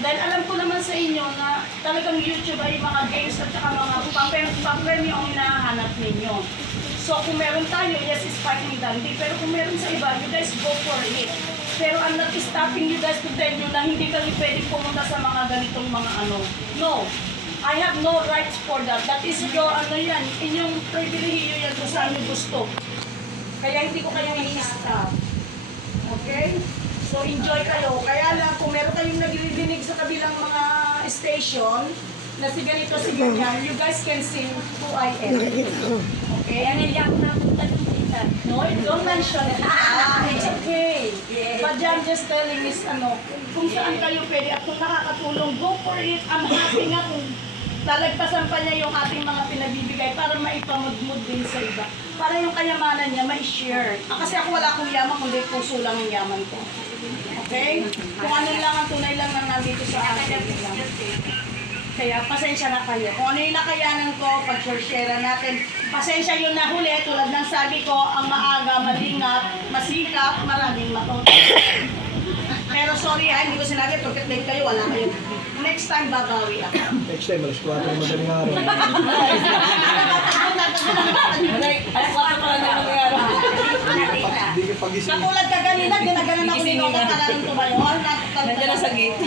dahil alam ko naman sa inyo na talagang YouTube ay mga games at saka mga papremyo ang hinahanap ninyo. So kung meron tayo, yes, it's fine and dandy. Pero kung meron sa iba, you guys go for it. Pero I'm not stopping you guys to tell you na hindi kami pwedeng pumunta sa mga ganitong mga ano. No. I have no rights for that. That is your, ano yan, inyong pribilehiyo yan kung saan nyo gusto. Kaya hindi ko kayo i-stop. Okay? So enjoy kayo. Kaya lang, kung meron kayong naglilinig sa kabilang mga station, na si ganito, si ganyan, you guys can sing who I am. Okay? Kaya nila ako napunta ng kita. No, don't mention it. It's okay. But I'm just telling is ano, kung saan kayo pwede at kung nakakatulong, go for it. I'm happy nga kung lalagpasan pa niya yung ating mga pinabibigay para maipamudmud din sa iba. Para yung kayamanan niya ma-share. Kasi ako wala akong yaman, kundi puso lang ang yaman ko. Okay? Kung ano lang ang tunay lang na nandito sa akin lang. Kaya pasensya na kayo. Kung ano yung nakayanan ko, pag-share natin, pasensya yung nahuli, tulad ng sabi ko, ang maaga, malingat, masikap, maraming matuto. Pero sorry hindi ko sinabi, pagkat late kayo, wala kayo. Next time, babawi ako. Next time, alas 4 ng madaling araw. Hindi ka pagising. Katulad ka ganina, ginaganan ako ni Nota para nang tumayo. Nandiyan na sa gate.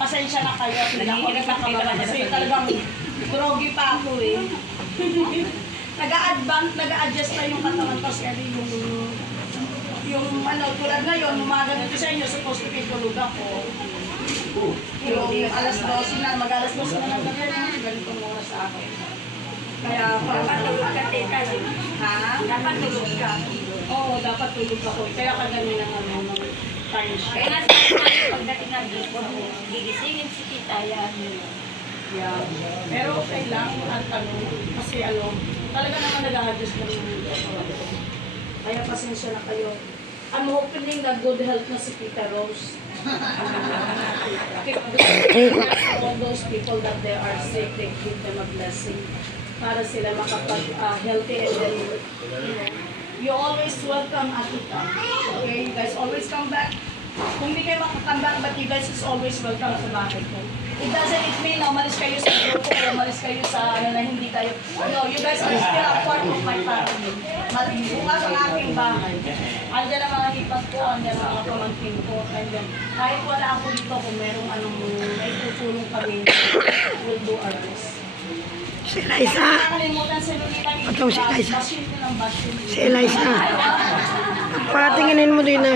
Pasensya na kayo. Hindi ako nagkakabalan. Kasi talagang groggy pa ako eh. Nag-a-adjust na yung katawan ko. Kasi yung ano, tulad ngayon, umaga dito sa inyo, supposed to be tulog ako. Yung alas 12 na, mag-alas 12 na ng gabi na, ganitong oras sa akin. Kaya, Dapat tulog ka, tita. ha? Dapat tulog ka. Oo, dapat tulog ako. Kaya kaganyan ang ano, ng time Kaya shift. nga sabi namin pagdating ng dito, gigisingin si tita, yan. Yeah. Pero okay lang at ano, kasi ano, talaga naman nag-a-adjust lang yung katawan ko. Kaya pasensya na kayo. I'm hoping na good health na si Tita Rose. Keep all those people that they are sick, they give them a blessing para sila makapag-healthy and then, you always welcome Atita. Okay, you guys always come back. Kung hindi kayo makakam back, but you guys is always welcome sa bahay ko. It doesn't mean na umalis kayo sa grupo o umalis kayo sa ano na hindi kayo. No, you guys are still a part of my family. Bukas ang aking bahay. Andiyan ang mga hipat ko, andiyan ang mga pamangkin ko. Andiyan. Kahit wala ako dito, kung merong anong may tutulong kami, we'll do our best. Si Eliza. Nakalimutan si Lolita. Patong si Eliza. Bashin ko ng bashin. Si Eliza. Patinginin mo din na.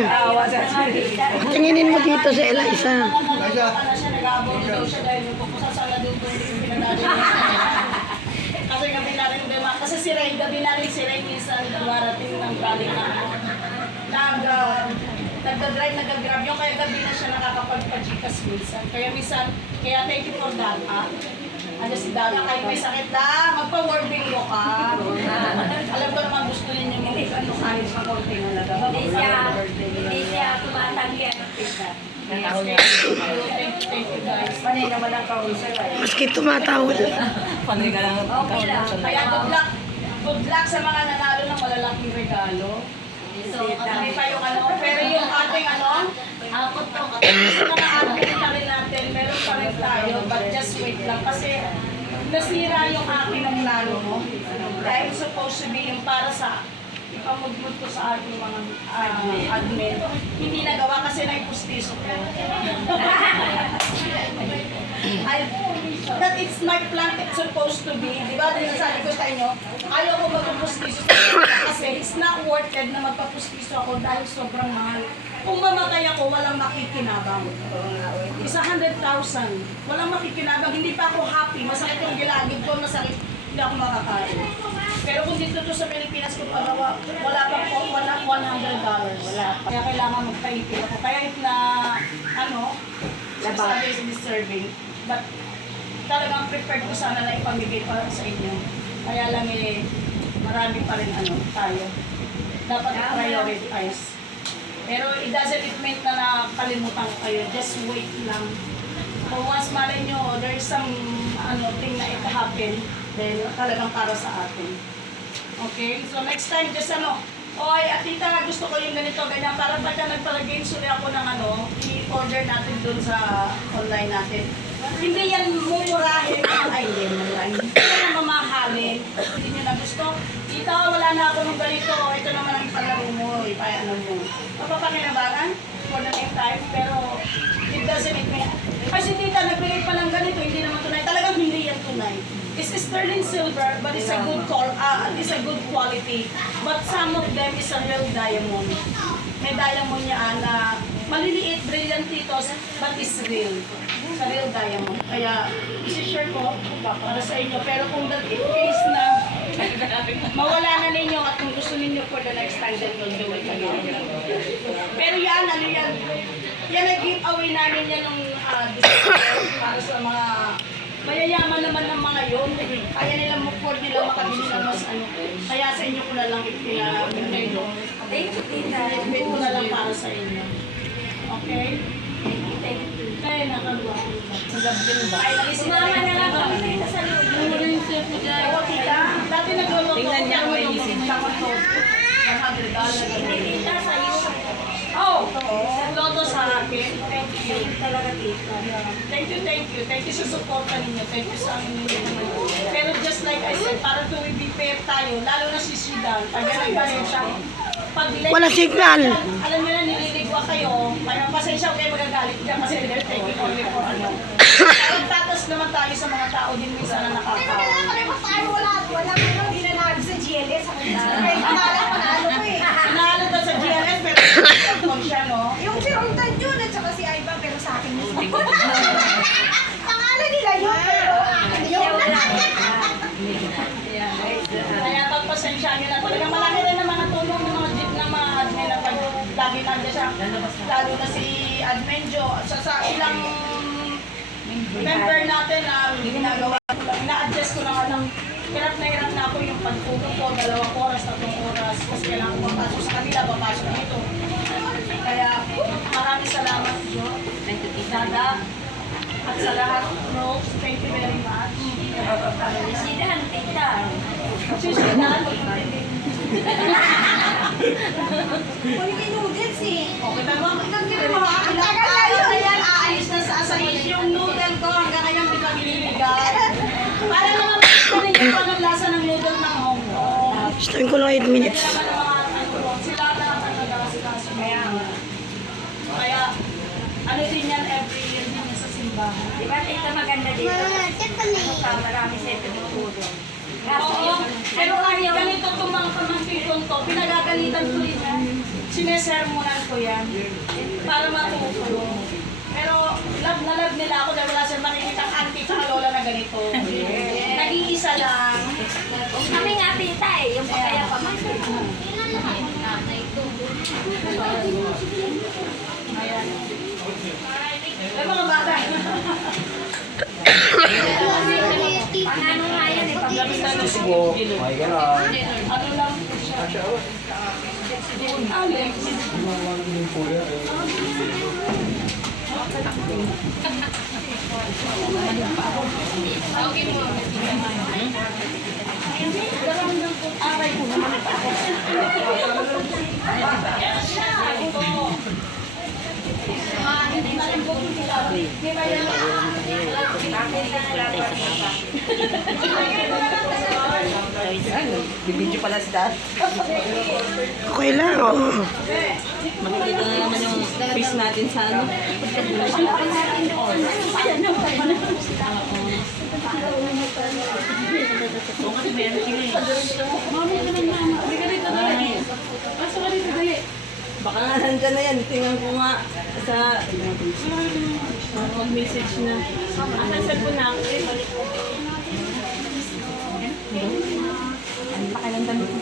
Patinginin mo dito si Eliza. Nag-aabot daw siya dahil nagpupusasala doon kung hindi pinadali. Kasi gabi na rin, kasi si Ray, gabi na rin si Ray minsan dumarating ng galing nag-drive, nag-grab yung kaya gabi na siya nakakapagpa-Gcash minsan. Kaya minsan, kaya thank you for that, ha? Ano si Dana, kahit may sakit na, magpa-wording mo ka. Alam ko naman gusto ninyo ano kahit sa konting halaga. Hindi siya tumatanggi ang tita. Thank you guys. Panay naman ang kausap. Maski tumatawad. Okay lang. Kaya good luck sa mga nanalo ng malalaking regalo. So, kami pa yung ano, pero yung ating ano, akot to, sa mga ating pa rin natin, meron pa rin tayo, but just wait lang, kasi nasira yung aking ng plano mo. Dahil supposed to be yung para sa ipamugmud ko sa ating mga admin. Hindi nagawa kasi naipustiso ko. That it's my plan, it's supposed to be. Di ba, sabi ko sa inyo, ayaw ko magpapustiso sa inyo kasi it's not worth it na magpapustiso ako dahil sobrang mahal. Kung mamatay ako, walang makikinabang. Isa 100,000. Walang makikinabang. Hindi pa ako happy. Masakit yung gilagid ko, masakit. Hindi ako makakain. Pero kung dito to sa Pilipinas, kung wala pang $100. Wala. Kaya kailangan magpaipin ako. Kaya if na, ano, sabi is deserving. But talagang prepared ko sana na ipamigay para sa inyo. Kaya lang marami pa rin tayo. Dapat i-prioritize. Pero it doesn't mean na nakalimutan ko kayo. Just wait lang. Kung once malay nyo, there's some thing na it happen, then talagang para sa atin. Okay? So next time, just oy, tita, gusto ko yung ganito, ganyan. Para pagka nagpalagain suli ako ng order natin dun sa online natin. Hindi yan mumurahin. Ay, hindi mumurahin. Hindi yan mamahalin. Hindi nyo na gusto. Dito, wala na ako ng ganito. Ito naman ang palaro mo. Ipayano mo. Mapapakinabangan for the next time. Pero, it doesn't make me. Kasi tita, nagpilit pa ng ganito. Hindi naman tunay. Talagang hindi yan tunay. It's sterling silver, but it's a good it's a good quality. But some of them is a real diamond. May diamond niya na maliliit, brilliantitos, but is real. Sa real diamond. Kaya, isi-share ko para sa inyo. Pero kung that in case na mawala na ninyo at kung gusto ninyo for the next time, then we'll do it again. Pero yan, ano yan? Yan ay giveaway namin yan nung December para sa mga mayayaman naman ng mga yun. Kaya nila afford nila makabili ng mas ano. Kaya sa inyo ko na lang ipinabigay ko. Thank you, tita. Ipinabigay ko na lang para sa inyo. Okay? Thank you. Kaya nakagawa. Nagabdin ba? Ay, Sumama na lang kami tita sa loob. Oo, tita. Dati nagluluto. Tingnan niya kung may isip. $100. Tita, sa'yo. Oh, loto sa akin. Thank you. Talaga, tita. Thank you, thank you. Thank you sa suporta ninyo. Thank you sa amin ninyo naman. Pero just like I said, para to be fair tayo, lalo na si Sidan, pag nagbayan siya, pag Wala signal. Alam niyo na, nililigwa kayo, kaya pasensya kayo magagalit dyan kasi they're taking only for ano. Parang tatas naman tayo sa mga tao din minsan na nakakawa. Nanalo ba sa GLS pero kung siya, no? Yung si Roldan yun at saka si Aiba pero sa akin yun. Pangalan nila yun pero yun. Kaya pagpasensya nyo na talaga malaki rin ang mga tulong ng mga jeep ng mga admin na pag lagi nandiyan siya. Lalo na si Admin Jo. Sa ilang member natin na ginagawa ko lang. Ina-adjust ko na nga ng hirap na ako yung pagtulong ko. 2 oras, 3 oras. Kasi kailangan ko papasok sa kanila, papasok dito. Kaya maraming salamat Jo. Dada. At sa lahat, Rose, thank you very much. Sidan, tita. Susunod. Uy, noodles eh. Okay ba mo? Ang tagal na yun. Ayan, aalis na sa asayis yung noodle ko. Hanggang ngayon di pa binibigay. Para naman ninyo pa ng lasa ng noodle ng Hong Kong. Start ko lang 8 minutes. Sila naman ang mga ano, sila na ang nag-aasikaso. Kaya, ano din yan every year din yan sa simbahan. Di ba, tita, maganda dito? Ano pa, marami sa ito tutulong. Kaso Oo, yung... pero kahit ganito itong mga pamangkin ko to, pinagagalitan ko rin yan. Sinesermonan ko yan para matutulong. Pero love na love nila ako dahil wala silang makikita auntie tsaka lola na ganito. Nag-iisa lang. Kami nga, tita eh. Yung pagkaya pamangkin. Ayan. Ay, mga bata. Pang-ano nga yan eh, pang-ano. Subo. Ay, gano'n. Ano lang po siya. Alex. Aray ko naman pa ako. Bibidyo pala si Dad. Okay lang, oo. Makikita na naman yung face natin sa ano. Baka nga nandyan na yan. Tingnan ko nga sa mag-message na. Asan cellphone na ako? Balik ko. Ang pakilandan ko.